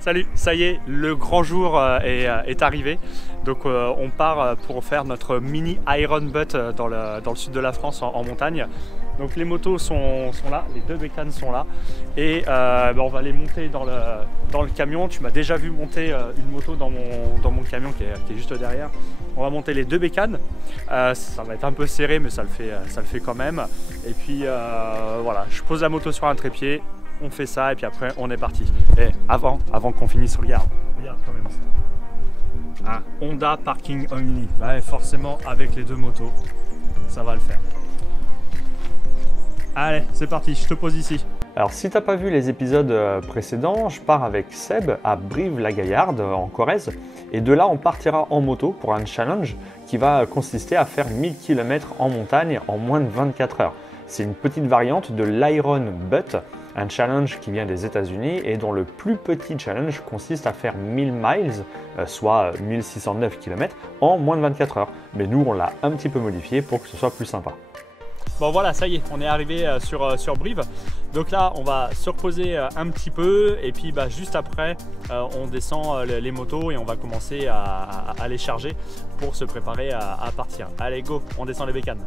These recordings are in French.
Salut, ça y est, le grand jour est arrivé. Donc on part pour faire notre mini Iron Butt dans le sud de la France en montagne. Donc les motos sont là, les deux bécanes sont là. Et on va les monter dans le camion. Tu m'as déjà vu monter une moto dans mon camion qui est juste derrière. On va monter les deux bécanes. Ça va être un peu serré mais ça le fait quand même. Et puis voilà, je pose la moto sur un trépied. On fait ça et puis après on est parti. Et avant qu'on finisse, regarde quand même ça. Un Honda Parking Only. Ouais, forcément avec les deux motos, ça va le faire. Allez, c'est parti, je te pose ici. Alors si t'as pas vu les épisodes précédents, je pars avec Seb à Brive-la-Gaillarde en Corrèze. Et de là on partira en moto pour un challenge qui va consister à faire 1000 km en montagne en moins de 24 heures. C'est une petite variante de l'Iron Butt, un challenge qui vient des États-Unis et dont le plus petit challenge consiste à faire 1000 miles, soit 1609 km, en moins de 24 heures. Mais nous, on l'a un petit peu modifié pour que ce soit plus sympa. Bon voilà, ça y est, on est arrivé sur Brive. Donc là, on va se reposer un petit peu et puis juste après, on descend les motos et on va commencer à les charger pour se préparer à partir. Allez, go, on descend les bécanes.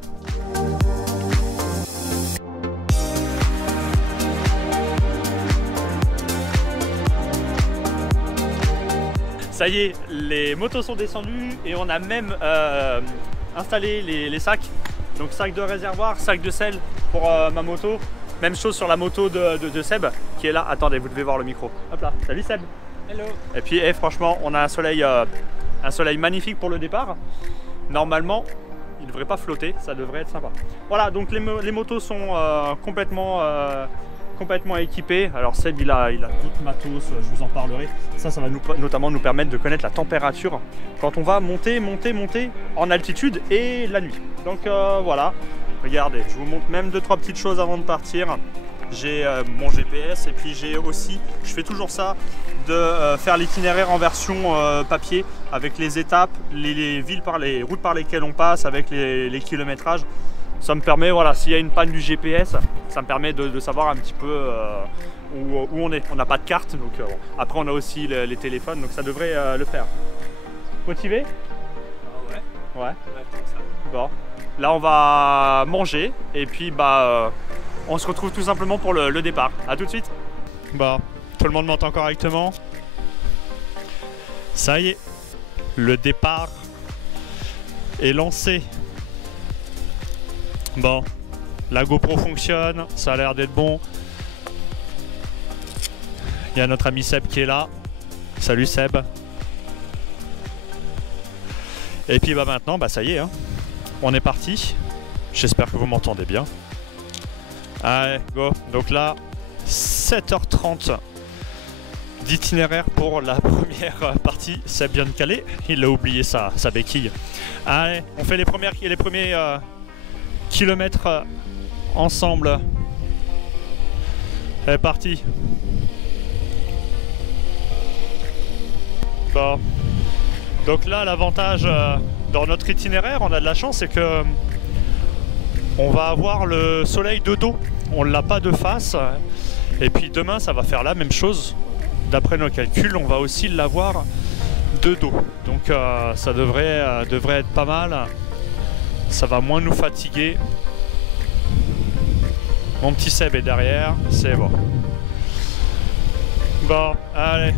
Ça y est, les motos sont descendues et on a même installé les sacs. Donc sac de réservoir, sac de sel pour ma moto. Même chose sur la moto de Seb qui est là. Attendez, vous devez voir le micro. Hop là, salut Seb. Hello. Et puis franchement, on a un soleil magnifique pour le départ. Normalement, il ne devrait pas flotter, ça devrait être sympa. Voilà, donc les motos sont complètement équipé. Alors Seb il a d'autres matos, je vous en parlerai. Ça va notamment nous permettre de connaître la température quand on va monter en altitude et la nuit. Donc voilà, regardez, je vous montre même 2-3 petites choses avant de partir. J'ai mon GPS et puis j'ai aussi, je fais toujours ça, de faire l'itinéraire en version papier avec les étapes, les routes par lesquelles on passe, avec les kilométrages. Ça me permet, voilà, s'il y a une panne du GPS, ça me permet de savoir un petit peu où on est. On n'a pas de carte, donc bon. Après on a aussi les téléphones, donc ça devrait le faire. Motivé? Ouais. Ouais. Bon, là on va manger et puis on se retrouve tout simplement pour le départ. A tout de suite. Bon, tout le monde m'entend correctement? Ça y est, le départ est lancé. Bon, la GoPro fonctionne, ça a l'air d'être bon. Il y a notre ami Seb qui est là. Salut Seb. Et puis maintenant, ça y est, hein. On est parti. J'espère que vous m'entendez bien. Allez, go. Donc là, 7h30 d'itinéraire pour la première partie. Seb vient de caler. Il a oublié sa béquille. Allez, on fait les premiers kilomètres ensemble. C'est parti. Bon. Donc là, l'avantage dans notre itinéraire, on a de la chance, c'est que on va avoir le soleil de dos. On ne l'a pas de face. Et puis demain, ça va faire la même chose. D'après nos calculs, on va aussi l'avoir de dos. Donc ça devrait être pas mal. Ça va moins nous fatiguer. Mon petit Seb est derrière, c'est bon. Bon, allez.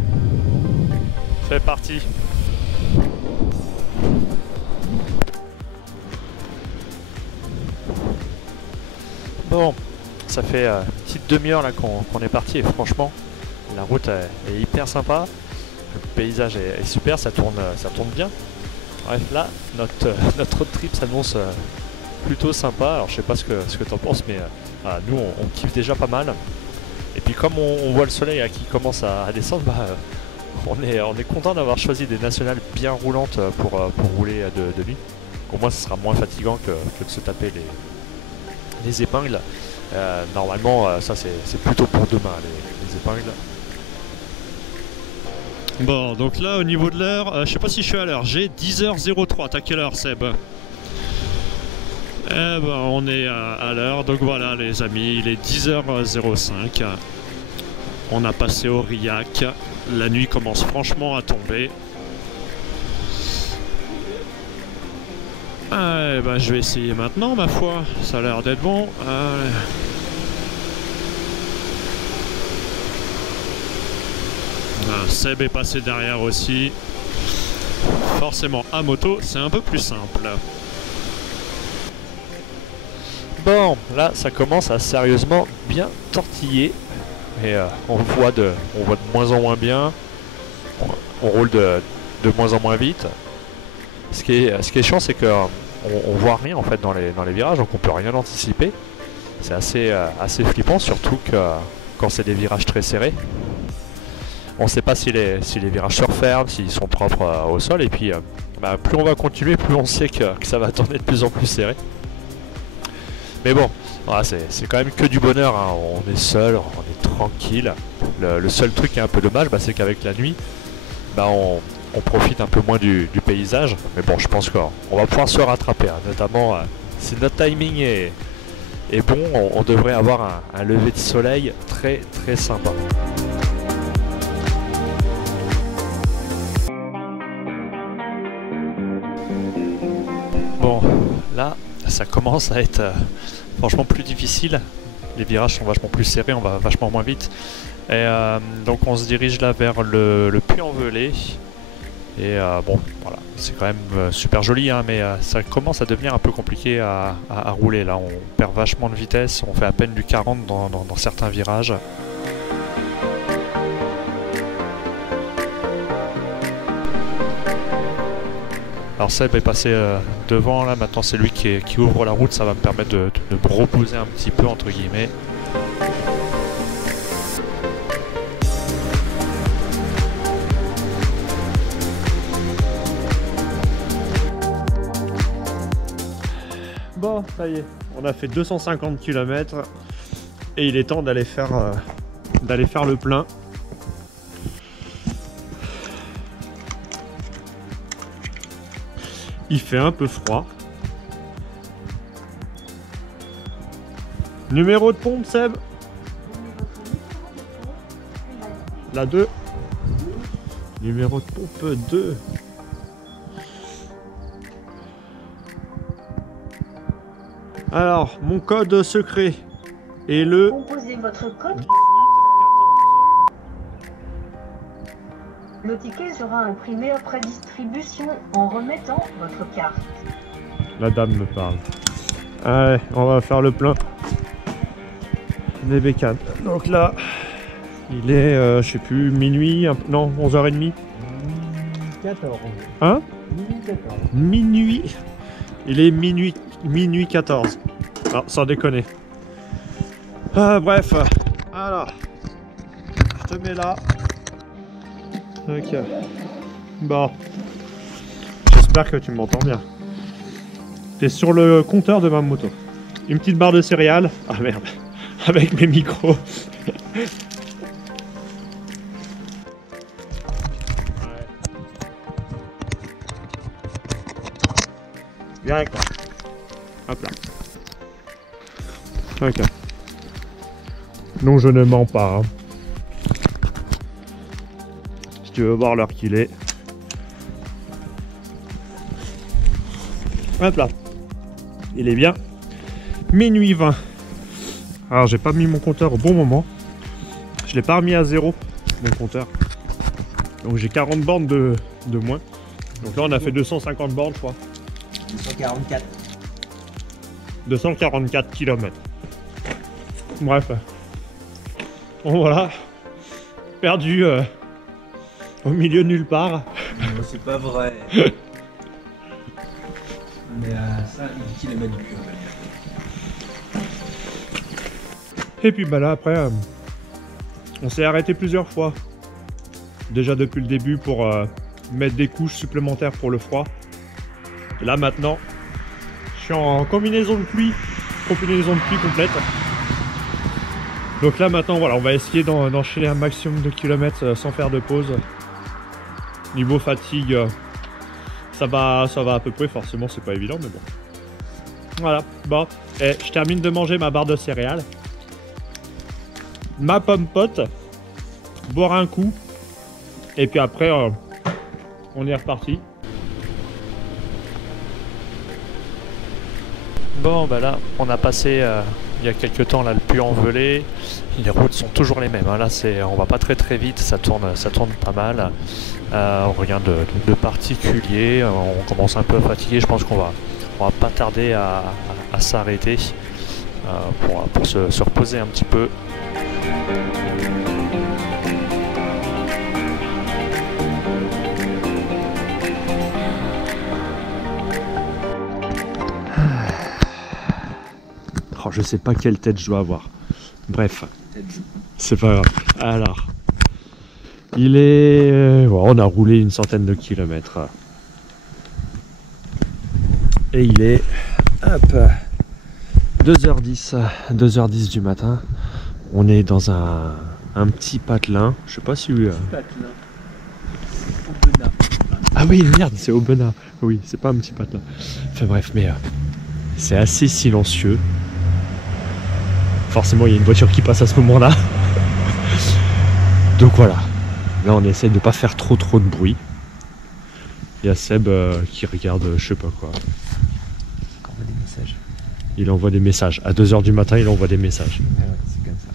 C'est parti. Bon, ça fait une petite demi-heure là qu'on est parti et franchement, la route est hyper sympa. Le paysage est super, ça tourne bien. Bref, là, notre road trip s'annonce plutôt sympa. Alors, je sais pas ce que tu en penses, mais nous, on kiffe déjà pas mal. Et puis, comme on voit le soleil qui commence à descendre, on est content d'avoir choisi des nationales bien roulantes pour rouler de nuit. Au moins, ce sera moins fatigant que de se taper les épingles. Normalement, ça, c'est plutôt pour demain, les épingles. Bon, donc là, au niveau de l'heure, je sais pas si je suis à l'heure. J'ai 10h03. T'as quelle heure, Seb? On est à l'heure. Donc voilà, les amis, il est 10h05. On a passé Aurillac. La nuit commence franchement à tomber. Bah, je vais essayer maintenant, ma foi. Ça a l'air d'être bon. Seb est passé derrière aussi. Forcément, à moto, c'est un peu plus simple. Bon, là, ça commence à sérieusement bien tortiller. Et on voit de moins en moins bien. On roule de moins en moins vite. Ce qui est chiant, c'est que on voit rien en fait dans les virages, donc on peut rien anticiper. C'est assez flippant, surtout que quand c'est des virages très serrés. On ne sait pas si les virages se referment, s'ils sont propres au sol, et puis plus on va continuer, plus on sait que ça va tourner de plus en plus serré. Mais bon, voilà, c'est quand même que du bonheur, hein. On est seul, on est tranquille. Le seul truc qui est un peu dommage, c'est qu'avec la nuit, on profite un peu moins du paysage. Mais bon, je pense qu'on va pouvoir se rattraper, hein. Notamment si notre timing est bon, on devrait avoir un lever de soleil très très sympa. Bon, là, ça commence à être franchement plus difficile. Les virages sont vachement plus serrés, on va vachement moins vite. Et donc on se dirige là vers le Puy-en-Velay. Et bon, voilà, c'est quand même super joli, hein, mais ça commence à devenir un peu compliqué à rouler. Là, on perd vachement de vitesse, on fait à peine du 40 dans certains virages. Alors Seb est passé devant, là maintenant c'est lui qui ouvre la route, ça va me permettre de me reposer un petit peu entre guillemets. Bon, ça y est, on a fait 250 km et il est temps d'aller faire le plein. Il fait un peu froid. Numéro de pompe, Seb? La 2. Numéro de pompe 2. Alors, mon code secret est le... Composez votre code. 18 Le ticket sera imprimé après distribution en remettant votre carte. 14. La dame me parle. Allez, on va faire le plein des bécanes. Donc là, il est, je sais plus, minuit, non, 11h30. 14. Hein? Minuit 14. Minuit. Il est minuit 14. Non, sans déconner. Bref. Alors. Je te mets là. Ok. Bon. J'espère que tu m'entends bien. T'es sur le compteur de ma moto. Une petite barre de céréales. Ah merde. Avec mes micros. Viens avec moi. Hop là. Ok. Non, je ne mens pas. Hein. Si tu veux voir l'heure qu'il est. Hop là. Il est bien. Minuit 20. Alors, j'ai pas mis mon compteur au bon moment. Je l'ai pas remis à 0, mon compteur. Donc, j'ai 40 bornes de moins. Donc là, on a fait 250 bornes, je crois. 244. 244 km. Bref. Bon voilà. Perdu au milieu de nulle part. C'est pas vrai. On est à 5 km du kilomètre. Et puis bah là après, on s'est arrêté plusieurs fois. Déjà depuis le début pour mettre des couches supplémentaires pour le froid. Et là maintenant, je suis en combinaison de pluie complète. Donc là maintenant, voilà, on va essayer d'enchaîner un maximum de kilomètres sans faire de pause. Niveau fatigue, ça va à peu près, forcément c'est pas évident, mais bon. Voilà, bon, et je termine de manger ma barre de céréales. Ma pomme pote. boire un coup. Et puis après, on est reparti. Bon, bah là, on a passé il y a quelques temps là, le Puy-en-Velay. Les routes sont toujours les mêmes. Hein. Là, on va pas très vite, ça tourne pas mal. Rien de particulier. On commence un peu à fatiguer. Je pense qu'on va pas tarder à s'arrêter pour se reposer un petit peu. Oh, je sais pas quelle tête je dois avoir. Bref, c'est pas grave. Alors, il est... bon, on a roulé une centaine de kilomètres. Et il est... hop, 2h10 du matin. On est dans un petit patelin. Je sais pas si... Ah oui, merde, c'est Aubenas. Oui, c'est pas un petit patelin. Enfin bref, mais c'est assez silencieux. Forcément, il y a une voiture qui passe à ce moment-là. Donc voilà. Là, on essaie de pas faire trop de bruit. Il y a Seb qui regarde, je sais pas quoi. Il envoie des messages. À 2h du matin, il envoie des messages. Ah ouais, c'est comme ça.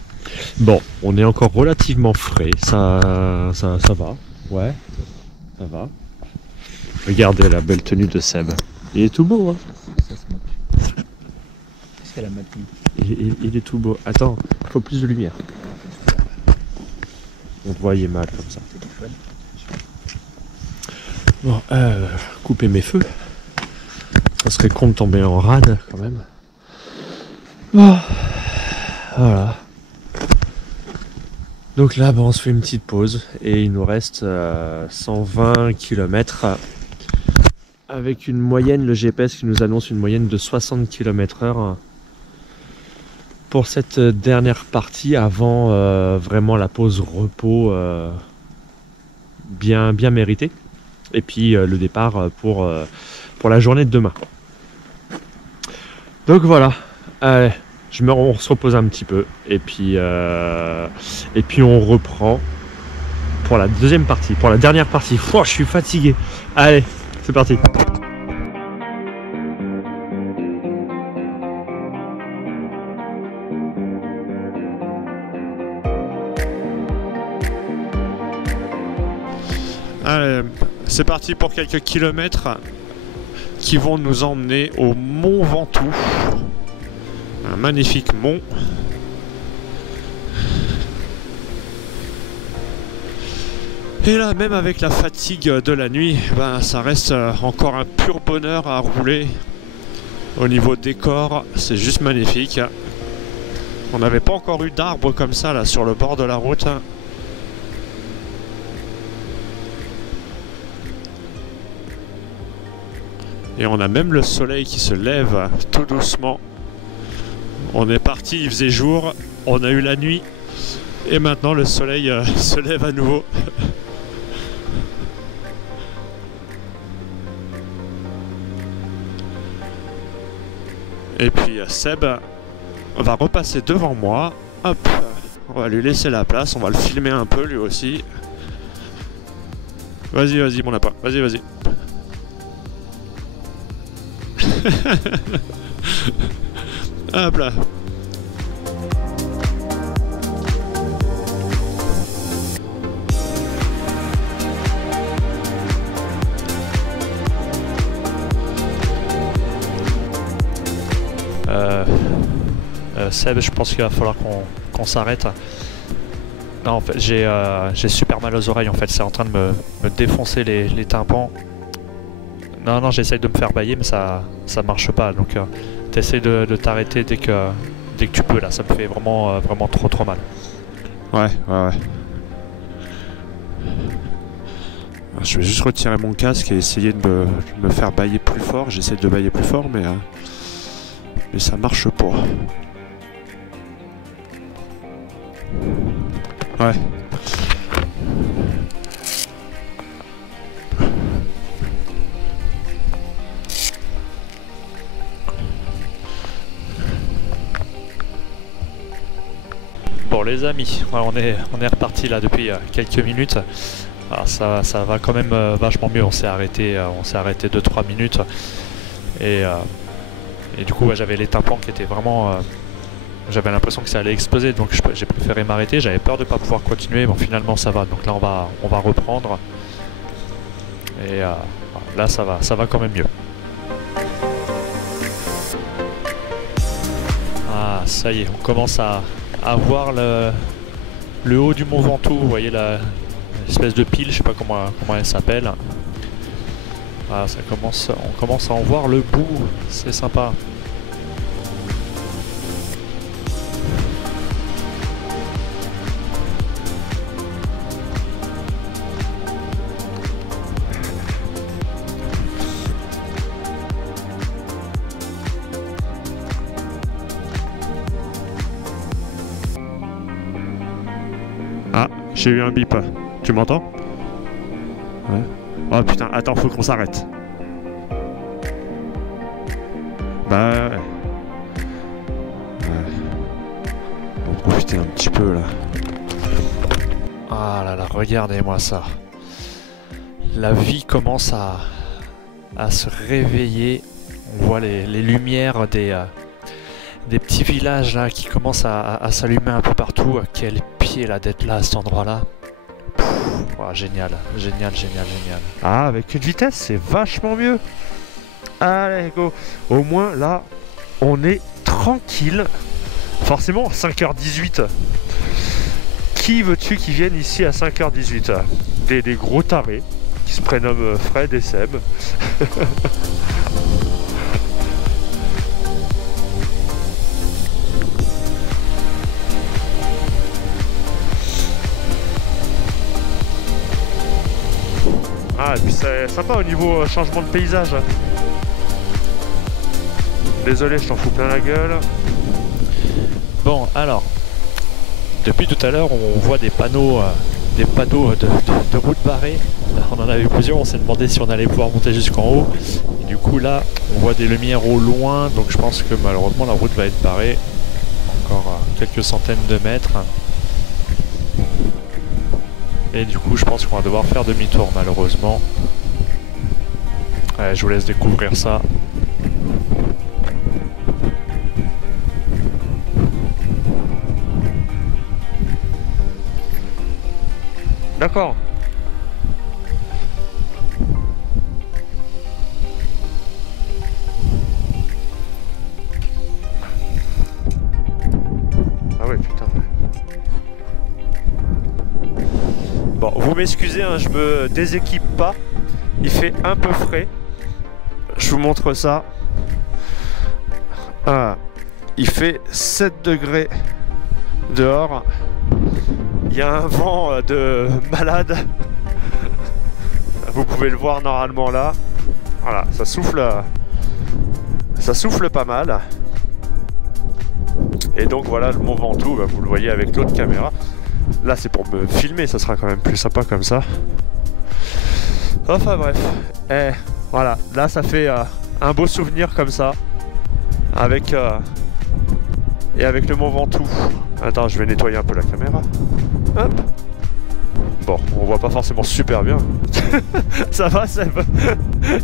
Bon, on est encore relativement frais. Ça va. Ouais, ça va. Regardez la belle tenue de Seb. Il est tout beau, hein. Ça se moque. Qu'est-ce qu'elle a maintenu? Il est tout beau. Attends, il faut plus de lumière. On te voyait mal comme ça. Bon, couper mes feux. Ça serait con de tomber en rade quand même. Oh, voilà. Donc là, on se fait une petite pause et il nous reste 120 km avec une moyenne, le GPS qui nous annonce une moyenne de 60 km/h pour cette dernière partie avant vraiment la pause repos bien méritée et puis le départ pour la journée de demain. Donc voilà, allez, on se repose un petit peu et puis on reprend pour la deuxième partie, pour la dernière partie. Oh, je suis fatigué. Allez, c'est parti. Allez, c'est parti pour quelques kilomètres qui vont nous emmener au Mont Ventoux. Un magnifique mont. Et là, même avec la fatigue de la nuit, ça reste encore un pur bonheur à rouler. Au niveau décor, c'est juste magnifique. On n'avait pas encore eu d'arbres comme ça là sur le bord de la route. Et on a même le soleil qui se lève tout doucement. On est parti, il faisait jour, on a eu la nuit. Et maintenant le soleil se lève à nouveau. Et puis Seb va repasser devant moi. Hop, on va lui laisser la place, on va le filmer un peu lui aussi. Vas-y mon lapin, vas-y. Hop là. Seb, je pense qu'il va falloir qu'on s'arrête. Non, en fait, j'ai super mal aux oreilles. En fait, c'est en train de me défoncer les tympans. Non, j'essaye de me faire bailler, mais ça marche pas. Donc, t'essayes de t'arrêter dès que tu peux. Là, ça me fait vraiment trop mal. Ouais. Je vais juste retirer mon casque et essayer de me faire bailler plus fort. J'essaie de bailler plus fort, mais ça marche pas. Ouais. les amis, ouais, on est reparti là depuis quelques minutes. Alors ça va quand même vachement mieux. On s'est arrêté 2-3 minutes et du coup ouais, j'avais les tympans qui étaient vraiment j'avais l'impression que ça allait exploser, donc j'ai préféré m'arrêter. J'avais peur de pas pouvoir continuer. Bon, finalement ça va, donc là on va reprendre et là ça va quand même mieux. Ah, ça y est, on commence à voir le haut du Mont Ventoux. Vous voyez l'espèce de pile, je sais pas comment elle s'appelle. Ah, on commence à en voir le bout, c'est sympa. Ah, j'ai eu un bip. Tu m'entends? Ouais. Oh putain, attends, faut qu'on s'arrête. Bah ouais. On va profiter un petit peu là. Ah là là, regardez-moi ça. La vie commence à se réveiller. On voit les lumières des petits villages là qui commencent à s'allumer un peu partout. Quel pied là d'être là à cet endroit là. Wow, génial. Ah, avec une vitesse, c'est vachement mieux. Allez, go. Au moins là, on est tranquille. Forcément, 5h18. Qui veux-tu qui vienne ici à 5h18? Des gros tarés qui se prénomment Fred et Seb. Ah, et puis c'est sympa au niveau changement de paysage. Désolé, je t'en fous plein la gueule. Bon, alors, depuis tout à l'heure, on voit des panneaux de route barrée. On en a vu plusieurs, on s'est demandé si on allait pouvoir monter jusqu'en haut. Et du coup, là, on voit des lumières au loin, donc je pense que malheureusement la route va être barrée. Encore quelques centaines de mètres. Et du coup, je pense qu'on va devoir faire demi-tour, malheureusement. Allez, je vous laisse découvrir ça. D'accord. Ah ouais, putain. Bon, vous m'excusez, hein, je me déséquipe pas. Il fait un peu frais. Je vous montre ça. Ah, il fait 7 degrés dehors. Il y a un vent de malade. Vous pouvez le voir normalement là. Voilà, ça souffle pas mal. Et donc voilà le Mont Ventoux, bah, vous le voyez avec l'autre caméra. Là c'est pour me filmer, ça sera quand même plus sympa comme ça. Enfin bref. Et voilà, là ça fait un beau souvenir comme ça. Avec et avec le Mont Ventoux. Attends, je vais nettoyer un peu la caméra. Hop. Bon, on voit pas forcément super bien. Ça va Seb?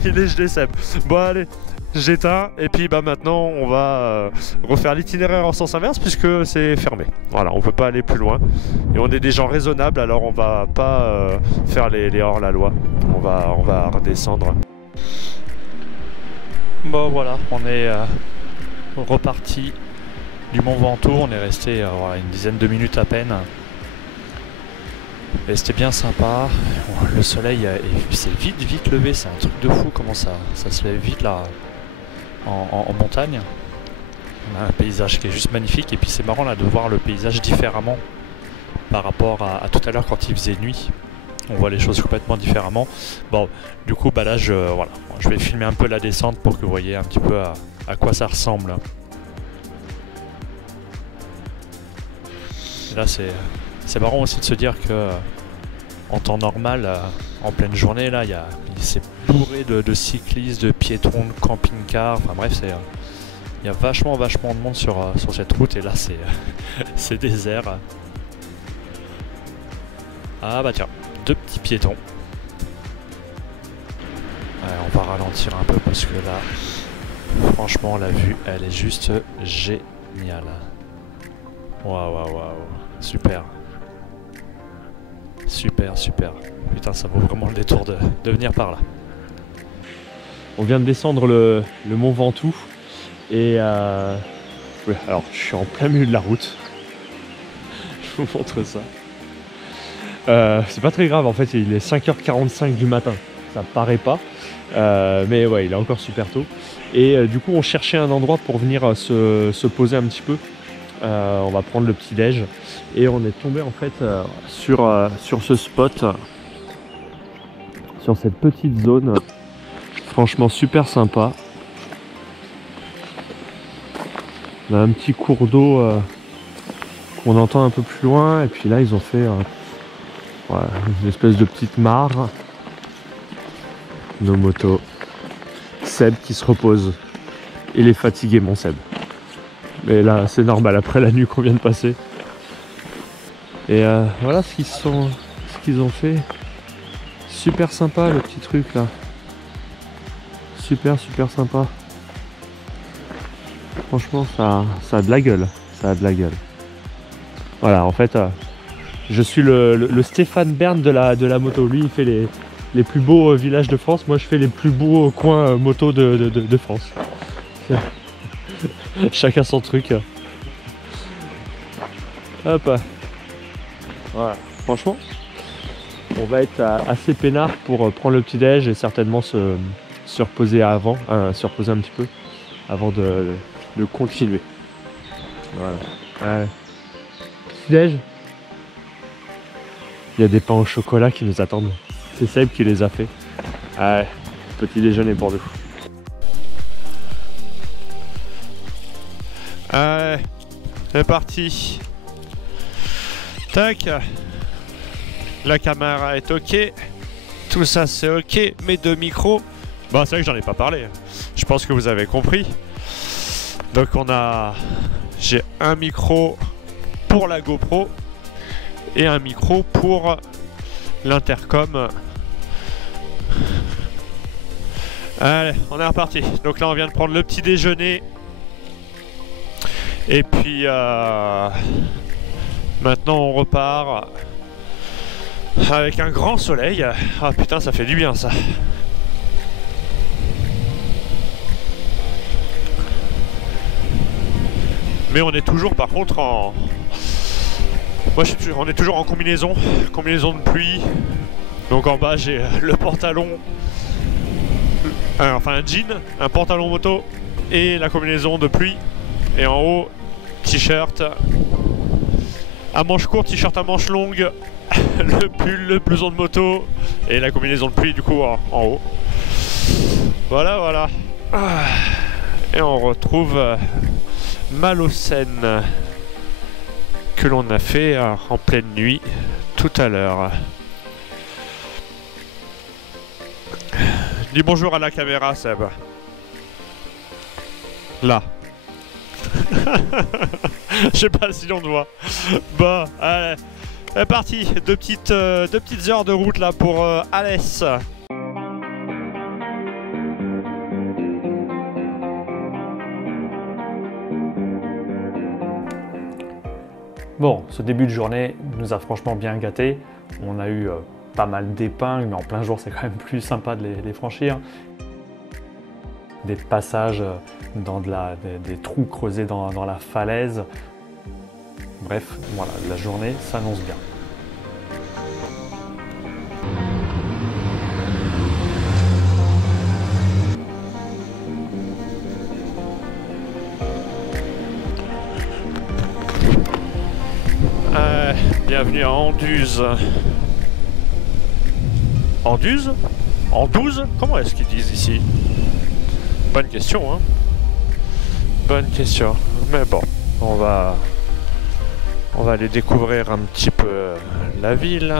Il est gelé Seb. Bon allez, j'éteins et puis bah maintenant on va refaire l'itinéraire en sens inverse puisque c'est fermé. Voilà, on peut pas aller plus loin. Et on est des gens raisonnables, alors on va pas faire les hors-la-loi. On va redescendre. Bon voilà, on est reparti du Mont Ventoux. On est resté voilà, une dizaine de minutes à peine. Et c'était bien sympa. Le soleil s'est vite levé, c'est un truc de fou comment ça se lève vite là en montagne. On a un paysage qui est juste magnifique et puis c'est marrant là de voir le paysage différemment par rapport à tout à l'heure quand il faisait nuit. On voit les choses complètement différemment. Bon, du coup bah là je vais filmer un peu la descente pour que vous voyez un petit peu à quoi ça ressemble. Et là c'est marrant aussi de se dire que en temps normal, en pleine journée, là, c'est bourré de cyclistes, de piétons, de camping-cars. Enfin bref, il y a vachement de monde sur cette route. Et là, c'est désert. Ah bah tiens, 2 petits piétons. Ouais, on va ralentir un peu parce que là, franchement, la vue, elle est juste géniale. Waouh, waouh, waouh. Super. Super, super. Putain, ça vaut vraiment le détour de venir par là. On vient de descendre le mont Ventoux et ouais, alors je suis en plein milieu de la route. Je vous montre ça. C'est pas très grave, en fait il est 5h45 du matin, ça paraît pas, mais ouais il est encore super tôt. Et du coup on cherchait un endroit pour venir se poser un petit peu. On va prendre le petit déj et on est tombé en fait sur ce spot, sur cette petite zone. Franchement super sympa. On a un petit cours d'eau qu'on entend un peu plus loin et puis là ils ont fait voilà, une espèce de petite mare. Nos motos. Seb qui se repose. Il est fatigué mon Seb. Mais là c'est normal après la nuit qu'on vient de passer. Et voilà ce qu'ils ont fait. Super sympa le petit truc là. Super sympa. Franchement ça a de la gueule. Ça a de la gueule. Voilà en fait je suis le Stéphane Bern de la moto. Lui il fait les plus beaux villages de France. Moi je fais les plus beaux coins moto de France. Chacun son truc. Hop. Voilà. Franchement on va être assez peinard pour prendre le petit déj et certainement se reposer avant, se reposer un petit peu avant de continuer. Voilà. Petit déj. Il y a des pains au chocolat qui nous attendent. C'est Seb qui les a fait. Ouais, petit déjeuner pour nous. Allez, c'est parti. Tac. La caméra est ok. Tout ça c'est ok. Mes 2 micros. Bon, c'est vrai que j'en ai pas parlé. Je pense que vous avez compris. Donc j'ai un micro pour la GoPro et un micro pour l'intercom. Allez, on est reparti. Donc là on vient de prendre le petit déjeuner. Et puis maintenant on repart avec un grand soleil. Ah putain ça fait du bien ça. Mais on est toujours par contre en... on est toujours en combinaison de pluie. Donc en bas j'ai le pantalon, enfin un jean, un pantalon moto et la combinaison de pluie. Et en haut, t-shirt à manches courtes, t-shirt à manches longues, le pull, le blouson de moto et la combinaison de pluie du coup en haut. Voilà. Et on retrouve Malocène que l'on a fait en pleine nuit tout à l'heure. Dis bonjour à la caméra Seb. Là. Je sais pas si on te voit. Bon, allez, c'est parti. Deux petites heures de route là pour Alès. Bon, ce début de journée nous a franchement bien gâtés. On a eu pas mal d'épingles, mais en plein jour c'est quand même plus sympa de les franchir. Des passages dans des trous creusés dans la falaise. Bref, voilà, la journée s'annonce bien. Bienvenue à Anduze. Anduze ? Andouze ? Comment est-ce qu'ils disent ici ? Bonne question, hein. Bonne question. Mais bon, on va aller découvrir un petit peu la ville.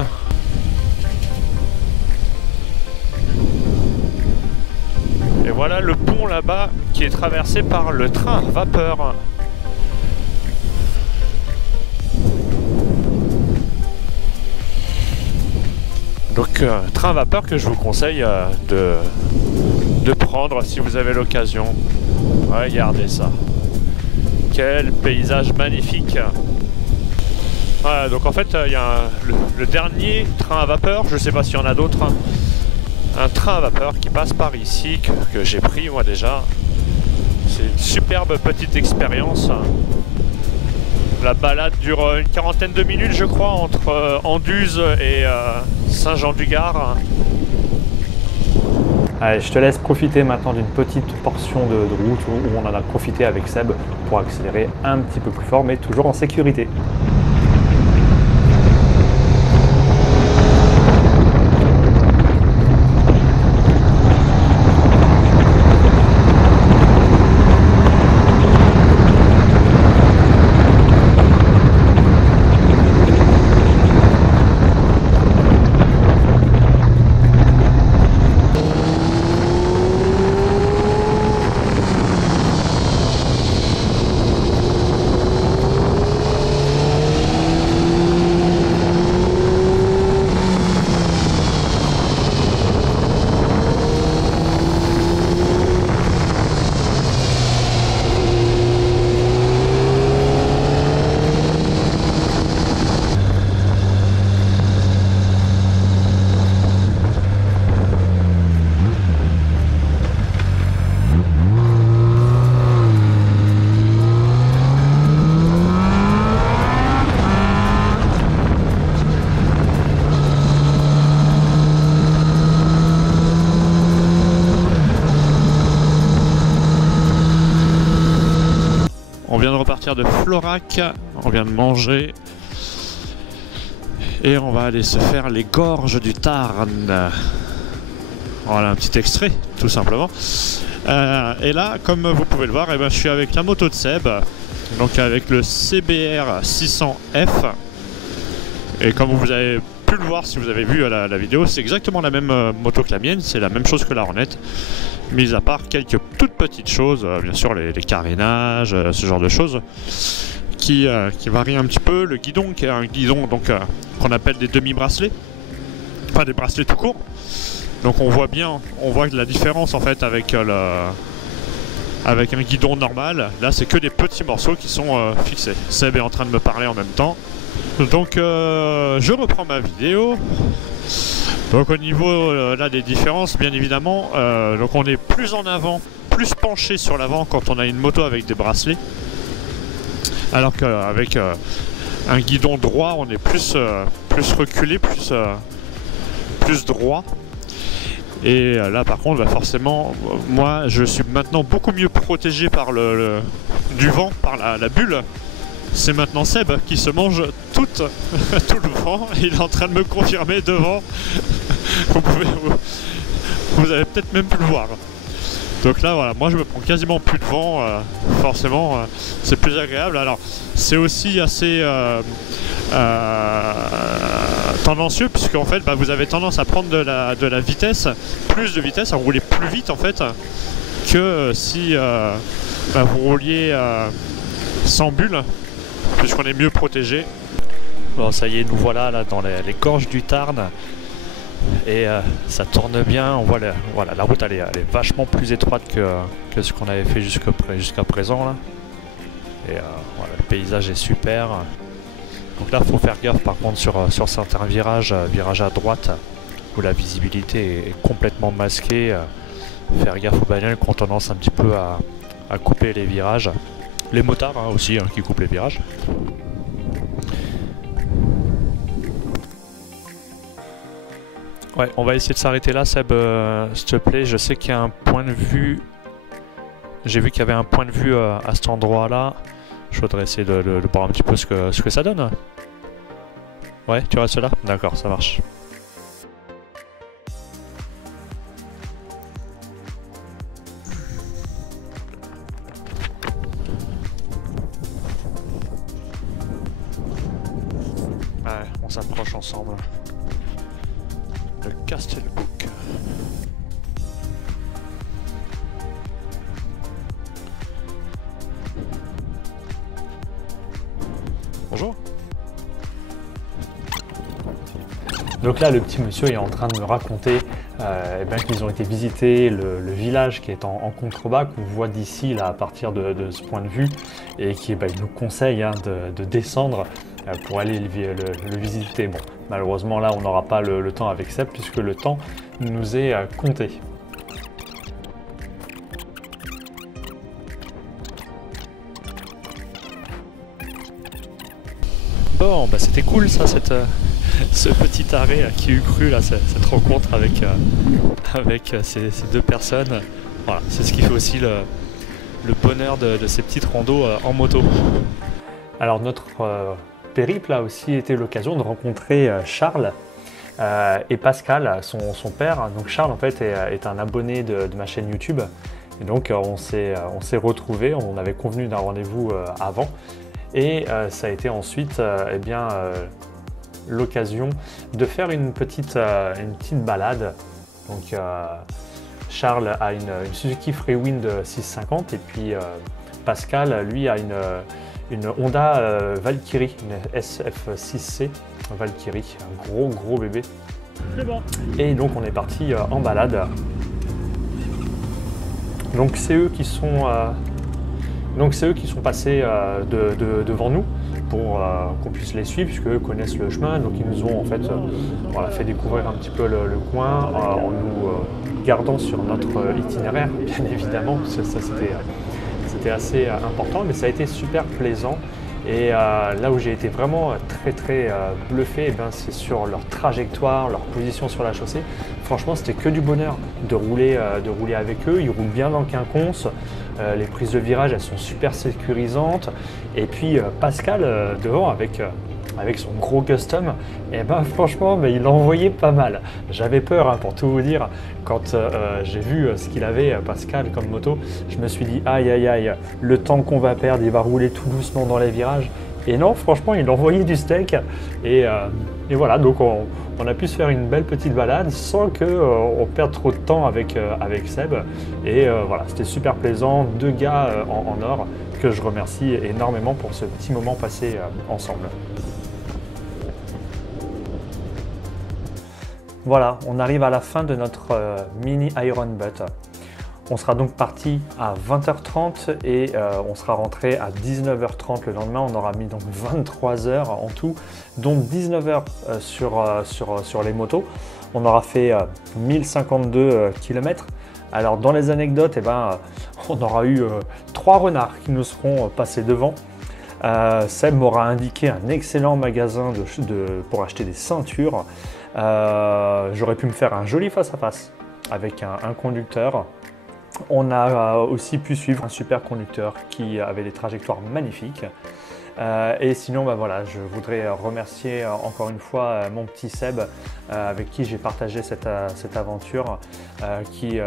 Et voilà le pont là-bas qui est traversé par le train à vapeur. Donc train à vapeur que je vous conseille de prendre si vous avez l'occasion. Regardez ça. Quel paysage magnifique. Voilà, donc en fait il y a le dernier train à vapeur, je sais pas s'il y en a d'autres, hein. Un train à vapeur qui passe par ici que j'ai pris moi déjà. C'est une superbe petite expérience. La balade dure une quarantaine de minutes je crois entre Anduze et Saint-Jean-du-Gard. Allez, je te laisse profiter maintenant d'une petite portion de route où on en a profité avec Seb pour accélérer un petit peu plus fort mais toujours en sécurité. On vient de repartir de Florac, on vient de manger et on va aller se faire les gorges du Tarn. Voilà un petit extrait tout simplement. Et là comme vous pouvez le voir, je suis avec la moto de Seb, donc avec le CBR 600F. Et comme vous avez pu le voir si vous avez vu la vidéo, c'est exactement la même moto que la mienne, c'est la même chose que la Hornet. Mis à part quelques toutes petites choses, bien sûr les carénages, ce genre de choses qui varient un petit peu. Le guidon qui est un guidon donc qu'on appelle des demi-bracelets, enfin des bracelets tout court. Donc on voit la différence en fait avec un guidon normal. Là c'est que des petits morceaux qui sont fixés. Seb est en train de me parler en même temps. Donc je reprends ma vidéo. Donc au niveau là des différences, bien évidemment, donc on est plus en avant, plus penché sur l'avant quand on a une moto avec des bracelets, alors qu'avec un guidon droit, on est plus reculé, plus droit. Et là par contre, forcément, moi je suis maintenant beaucoup mieux protégé par du vent, par la bulle. C'est maintenant Seb qui se mange tout le vent. Il est en train de me confirmer devant. Vous avez peut-être même pu le voir. Donc là, voilà, moi je me prends quasiment plus de vent. Forcément, c'est plus agréable. Alors, c'est aussi assez tendancieux, puisque en fait, vous avez tendance à prendre de la vitesse, plus de vitesse, à rouler plus vite en fait, que si vous rouliez sans bulle, puisqu'on est mieux protégé. Bon, ça y est, nous voilà là dans les gorges du Tarn et ça tourne bien. On voit voilà, la route elle est vachement plus étroite que ce qu'on avait fait jusqu'à présent là. Et voilà, le paysage est super. Donc là, faut faire gaffe par contre sur certains virages à droite où la visibilité est complètement masquée. Faire gaffe aux bagnoles qui ont tendance un petit peu à couper les virages. Les motards aussi qui coupent les virages. Ouais, on va essayer de s'arrêter là, Seb, s'il te plaît. Je sais qu'il y a un point de vue. J'ai vu qu'il y avait un point de vue à cet endroit-là. Je voudrais essayer de voir un petit peu ce que ça donne. Ouais, tu restes là? D'accord, ça marche. Ouais, on s'approche ensemble. Le Castelbouc. Bonjour. Donc là, le petit monsieur est en train de me raconter qu'ils ont été visiter le village qui est en contrebas, qu'on voit d'ici là à partir de ce point de vue, et qui il nous conseille de descendre pour aller le visiter. Bon, malheureusement là, on n'aura pas le temps avec Seb puisque le temps nous est compté. Bon, bah c'était cool ça, ce petit arrêt, qui eût cru là, cette rencontre avec ces deux personnes. Voilà, c'est ce qui fait aussi le bonheur de ces petites randos en moto. Alors notre périple a aussi été l'occasion de rencontrer Charles et Pascal, son père. Donc Charles en fait est un abonné de ma chaîne YouTube. Et donc on s'est retrouvés, on avait convenu d'un rendez-vous avant. Et ça a été ensuite l'occasion de faire une petite balade. Donc Charles a une Suzuki Freewind 650 et puis Pascal lui a une Honda Valkyrie, une SF6C Valkyrie, un gros bébé. C'est bon. Et donc on est parti en balade. Donc c'est eux qui sont passés devant nous pour qu'on puisse les suivre, puisque eux connaissent le chemin. Donc ils nous ont en fait fait découvrir un petit peu le coin en nous gardant sur notre itinéraire, bien évidemment. Ça c'était assez important, mais ça a été super plaisant. Et là où j'ai été vraiment très bluffé, c'est sur leur trajectoire, leur position sur la chaussée. Franchement, c'était que du bonheur de rouler avec eux. Ils roulent bien dans le quinconce. Les prises de virage, elles sont super sécurisantes. Et puis Pascal devant avec son gros custom, franchement, il envoyait pas mal. J'avais peur, pour tout vous dire, quand j'ai vu ce qu'il avait, Pascal, comme moto. Je me suis dit, aïe, le temps qu'on va perdre, il va rouler tout doucement dans les virages. Et non, franchement, il envoyait du steak. Et voilà, donc on a pu se faire une belle petite balade sans qu'on perde trop de temps avec Seb. Et voilà, c'était super plaisant. Deux gars en or que je remercie énormément pour ce petit moment passé ensemble. Voilà, on arrive à la fin de notre mini Iron Butt. On sera donc parti à 20h30 et on sera rentré à 19h30 le lendemain. On aura mis donc 23 heures en tout, dont 19 heures sur les motos. On aura fait 1052 km. Alors dans les anecdotes, on aura eu 3 renards qui nous seront passés devant. Seb m'aura indiqué un excellent magasin pour acheter des ceintures. J'aurais pu me faire un joli face-à-face avec un conducteur. On a aussi pu suivre un super conducteur qui avait des trajectoires magnifiques. Et sinon, voilà, je voudrais remercier encore une fois mon petit Seb avec qui j'ai partagé cette aventure, qui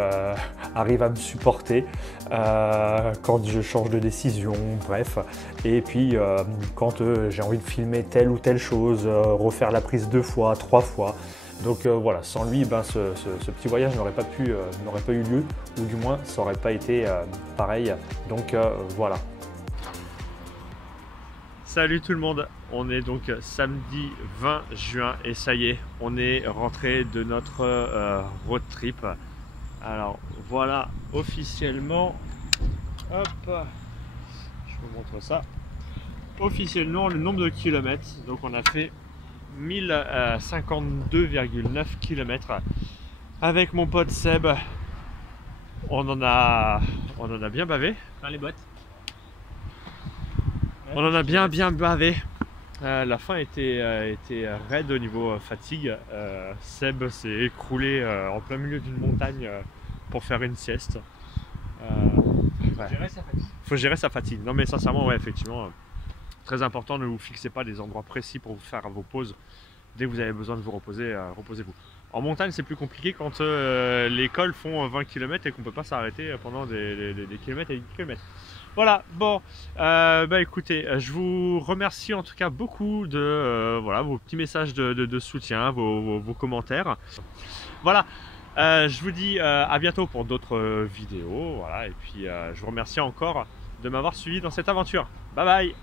arrive à me supporter quand je change de décision, bref. Et puis quand j'ai envie de filmer telle ou telle chose, refaire la prise 2 fois, 3 fois. Donc voilà, sans lui, ce petit voyage n'aurait pas eu lieu, ou du moins ça n'aurait pas été pareil. Donc voilà. Salut tout le monde, on est donc samedi 20 juin et ça y est, on est rentré de notre road trip. Alors voilà, officiellement, hop, je vous montre ça. Officiellement le nombre de kilomètres, donc on a fait 1052,9 km avec mon pote Seb. On en a bien bavé. Dans les bottes. On en a bien bavé. La fin était raide au niveau fatigue. Seb s'est écroulé en plein milieu d'une montagne pour faire une sieste. Gérer sa fatigue. Faut gérer sa fatigue. Non mais sincèrement, ouais, effectivement, très important, ne vous fixez pas des endroits précis pour vous faire vos pauses. Dès que vous avez besoin de vous reposer, reposez-vous. En montagne, c'est plus compliqué quand les cols font 20 km et qu'on ne peut pas s'arrêter pendant des kilomètres et des kilomètres. Voilà, bon, écoutez, je vous remercie en tout cas beaucoup de vos petits messages de soutien, vos commentaires. Voilà, je vous dis à bientôt pour d'autres vidéos. Voilà, et puis je vous remercie encore de m'avoir suivi dans cette aventure. Bye bye!